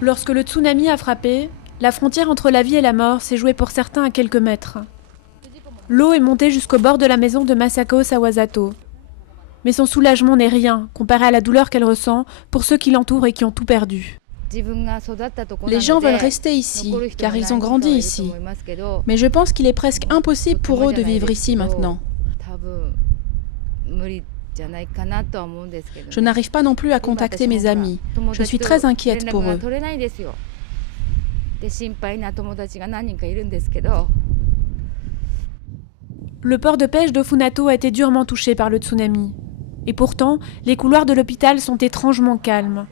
Lorsque le tsunami a frappé, la frontière entre la vie et la mort s'est jouée pour certains à quelques mètres. L'eau est montée jusqu'au bord de la maison de Masako Sawasato. Mais son soulagement n'est rien comparé à la douleur qu'elle ressent pour ceux qui l'entourent et qui ont tout perdu. Les gens veulent rester ici, car ils ont grandi ici. Mais je pense qu'il est presque impossible pour eux de vivre ici maintenant. Je n'arrive pas non plus à contacter mes amis. Je suis très inquiète pour eux. Le port de pêche d'Ofunato a été durement touché par le tsunami. Et pourtant, les couloirs de l'hôpital sont étrangement calmes.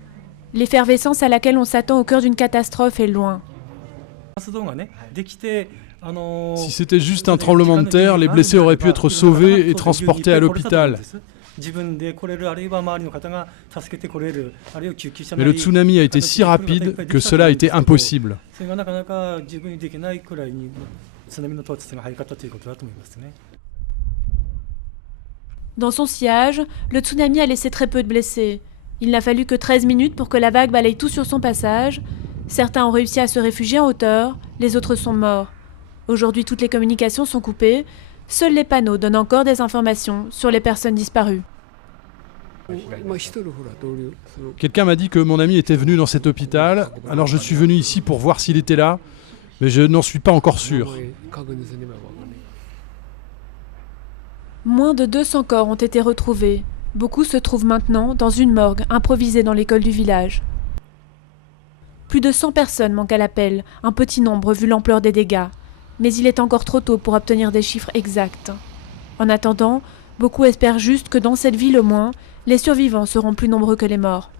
L'effervescence à laquelle on s'attend au cœur d'une catastrophe est loin. Si c'était juste un tremblement de terre, les blessés auraient pu être sauvés et transportés à l'hôpital. Mais le tsunami a été si rapide que cela a été impossible. Dans son sillage, le tsunami a laissé très peu de blessés. Il n'a fallu que 13 minutes pour que la vague balaye tout sur son passage. Certains ont réussi à se réfugier en hauteur, les autres sont morts. Aujourd'hui, toutes les communications sont coupées. Seuls les panneaux donnent encore des informations sur les personnes disparues. Quelqu'un m'a dit que mon ami était venu dans cet hôpital, alors je suis venu ici pour voir s'il était là, mais je n'en suis pas encore sûr. Moins de 200 corps ont été retrouvés. Beaucoup se trouvent maintenant dans une morgue improvisée dans l'école du village. Plus de 100 personnes manquent à l'appel, un petit nombre vu l'ampleur des dégâts. Mais il est encore trop tôt pour obtenir des chiffres exacts. En attendant, beaucoup espèrent juste que dans cette ville au moins, les survivants seront plus nombreux que les morts.